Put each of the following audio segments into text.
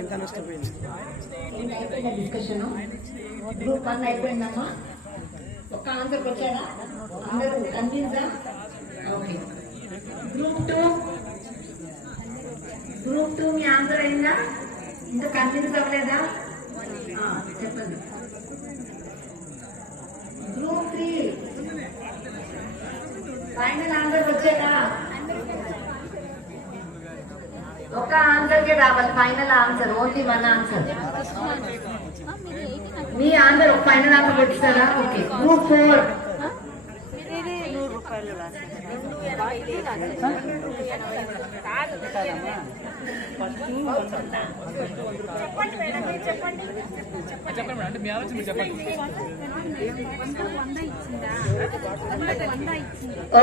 ఇంకా నష్టపోయింది group one అయిపోయిందమ్మా ఒక్క ఆన్సర్ వచ్చారా? అందరూ కన్విన్సా? Okay. Group two group two మీ ఆన్సర్ అయిందా? ఇంకా కన్విన్స్ అవ్వలేదా? చెప్పండి. గ్రూప్ త్రీ ఫైనల్ ఆన్సర్ వచ్చేదా ఒక ఆన్సర్కి రావాలి. Final answer only one answer. మీ ఆన్సర్ ఒక ఫైనల్ ఆన్సర్ పెట్టిస్తారా? ఓకే. గ్రూప్ ఫోర్ నూరు రూపాయలు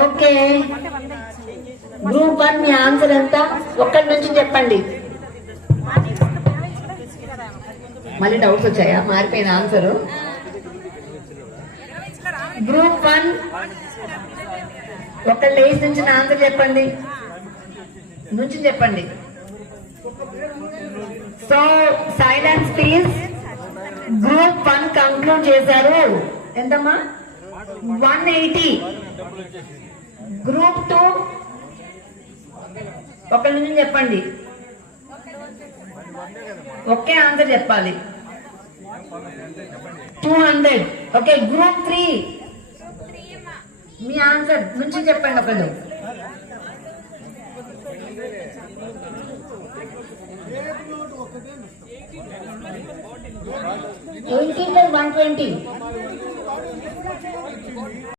ఓకే. గ్రూప్ వన్ మీ ఆన్సర్ ఎంత ఒక్కడి నుంచి చెప్పండి. మళ్ళీ డౌట్స్ వచ్చాయా? మారిపోయిన ఆన్సర్ గ్రూప్ వన్ ఒక లేస్ నుంచి ఆన్సర్ చెప్పండి. నుంచి చెప్పండి. So silence please group one conclude చేశారు. ఎంతమ్మా? వన్ ఎయిటీ గ్రూప్ టూ ఒకళ్ళ నుంచి చెప్పండి. ఒకే ఆన్సర్ చెప్పాలి. Two hundred. Okay group three. మీ ఆన్సర్ నుంచి చెప్పండి ఒకరు ఎయిటీ వన్ ట్వంటీ.